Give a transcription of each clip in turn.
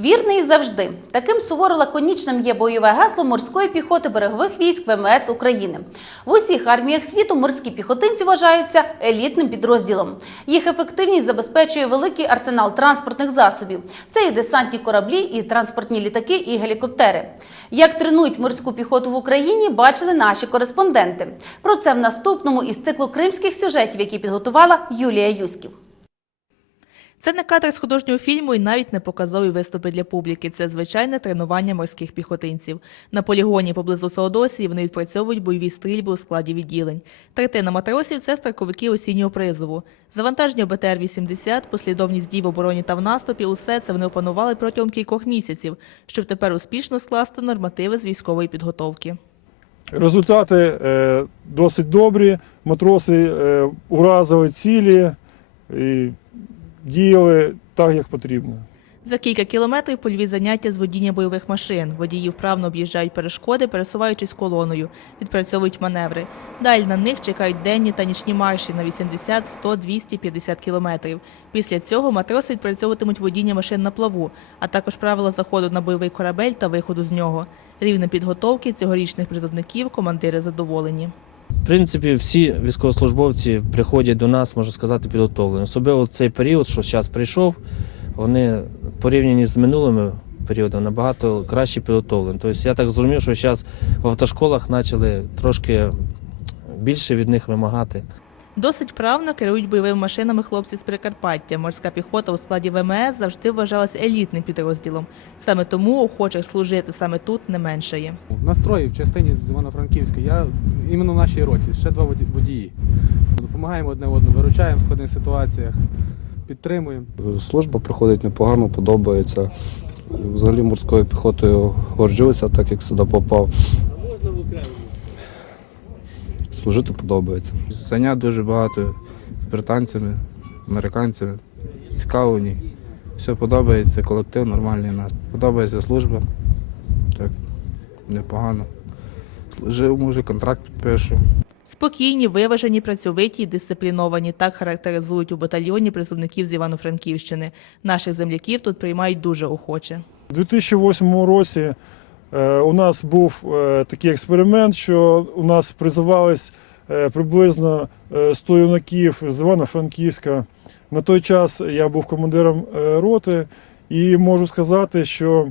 Вірний завжди. Таким суворо лаконічним є бойове гасло морської піхоти берегових військ ВМС України. В усіх арміях світу морські піхотинці вважаються елітним підрозділом. Їх ефективність забезпечує великий арсенал транспортних засобів. Це і десантні кораблі, і транспортні літаки, і гелікоптери. Як тренують морську піхоту в Україні, бачили наші кореспонденти. Про це в наступному із циклу кримських сюжетів, які підготувала Юлія Юськів. Це не кадр з художнього фільму і навіть не показові виступи для публіки. Це звичайне тренування морських піхотинців. На полігоні поблизу Феодосії вони відпрацьовують бойові стрільби у складі відділень. Третина матросів це строковики осіннього призову. Завантаження БТР-80, послідовність дій в обороні та в наступі – усе це вони опанували протягом кількох місяців, щоб тепер успішно скласти нормативи з військової підготовки. Результати е, досить добрі. Матроси е, уразили цілі і діяли так, як потрібно. За кілька кілометрів польові заняття з водіння бойових машин. Водії вправно об'їжджають перешкоди, пересуваючись колоною, відпрацьовують маневри. Далі на них чекають денні та нічні марші на 80, 100, 250 кілометрів. Після цього матроси відпрацьовуватимуть водіння машин на плаву, а також правила заходу на бойовий корабель та виходу з нього. Рівнем підготовки цьогорічних призовників командири задоволені. В принципі, всі військовослужбовці приходять до нас, можна сказати, підготовлені. Особливо цей період, що зараз прийшов, вони порівняні з минулими періодами набагато краще підготовлені. Тобто я так зрозумів, що зараз в автошколах почали трошки більше від них вимагати. Досить правно керують бойовими машинами хлопці з Прикарпаття. Морська піхота у складі ВМС завжди вважалася елітним підрозділом. Саме тому охочих служити саме тут не меншає. настрої в частині з Івано-Франківська. Я іменно в нашій роті, ще два водії. Допомагаємо одне одному, виручаємо в складних ситуаціях, підтримуємо. Служба проходить непогано, подобається. Взагалі морською піхотою горджуся, так як сюди попав. Служити подобається. Занять дуже багато британцями, американцями. Цікаво в ній. Все подобається, колектив нормальний у нас. Подобається служба. Так, непогано. Служив, може, контракт підпишу. Спокійні, виважені, працьовиті й дисципліновані. Так характеризують у батальйоні призовників з Івано-Франківщини. Наших земляків тут приймають дуже охоче. У 2008 році е, у нас був е, такий експеримент, що у нас призивались е, приблизно е, 100 юнаків з Івано-Франківська. На той час я був командиром роти і можу сказати, що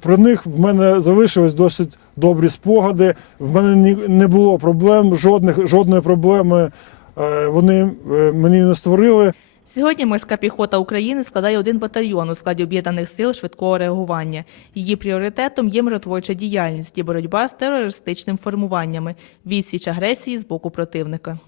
про них в мене залишились досить добрі спогади. В мене не було проблем, жодних, жодної проблеми е, вони е, мені не створили. Сьогодні морська піхота України складає один батальйон у складі об'єднаних сил швидкого реагування. Її пріоритетом є миротворча діяльність і боротьба з терористичними формуваннями, відсіч агресії з боку противника.